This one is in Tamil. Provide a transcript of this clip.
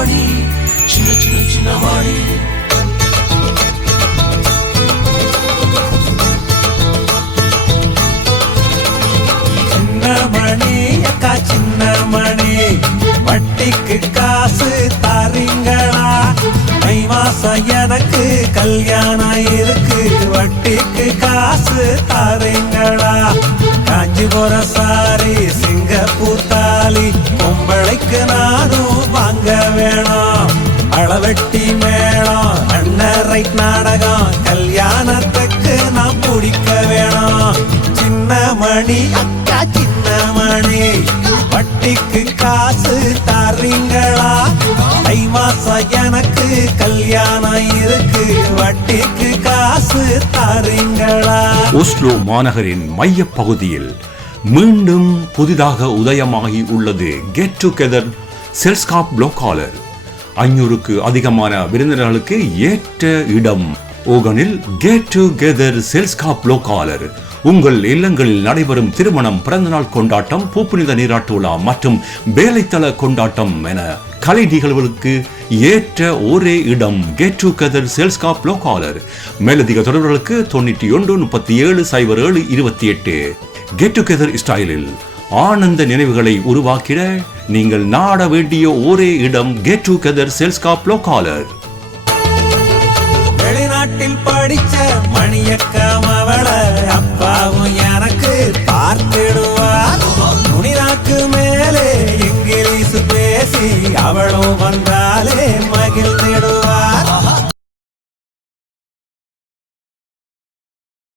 வாணி சின்ன சின்ன சின்ன வாணி சின்ன மணி அக்கா சின்ன மணி. வட்டிக்கு காசு தாரீங்களா? மை மாசம் எனக்கு கல்யாணம் இருக்கு. வட்டிக்கு காசு தாரீங்களா? காஞ்சிபுரம் சாரி சிங்கப்பூர் தாலி பொம்பளைக்கு நான் வெட்டி மேளம் அண்ணரை நாடகம் கல்யாணத்துக்கு நான் பிடிக்க வேணாம் சின்ன மணி அக்கா சின்ன மணி. வட்டிக்கு காசு தரீங்களா? ஐ மாசம் எனக்கு கல்யாணம் இருக்கு. வட்டிக்கு காசு தரீங்களா? ஓஸ்லோ மாநகரின் மைய பகுதியில் மீண்டும் புதிதாக உதயமாகி உள்ளது கெட் டுகெதர் செல்ஸ்காப் ப்ளோகாலர் ஐநூறுக்கு அதிகமான விருந்தினர்களுக்கு ஏற்ற இடம். ஓகனில் கெட் டுகெதர் செல்ஸ்காப் லோக்காலர் உங்கள் இல்லங்களில் நடைபெறும் திருமணம் பிறந்தநாள் கொண்டாட்டம் பூப்புனித நீராட்டு விழா மற்றும் வேலைத்தள கொண்டாட்டம் என கலை நிகழ்வுகளுக்கு ஏற்ற ஒரே இடம் கெட் டுகெதர் செல்ஸ்காப் லோக்காலர் மேலதிக தொடர்புகளுக்கு தொண்ணூற்றி ஒன்று முப்பத்தி ஏழு சைபர் ஏழு இருபத்தி எட்டு. கெட் டுகெதர் ஸ்டைலில் ஆனந்த நினைவுகளை உருவாக்கிட நீங்கள் நாட வேண்டிய ஒரே இடம் கெட் டுகெதர் செல்ஸ்காப் லோகாலர் வெளிநாட்டில் படிச்ச மணியக்கம் அவள அப்பாவும் எனக்கு பார்த்திடுவார். துணிதாக்கு மேலே இங்கிலீஷ் பேசி அவளும் வந்தாலே மகிழ்ந்திடுவார்.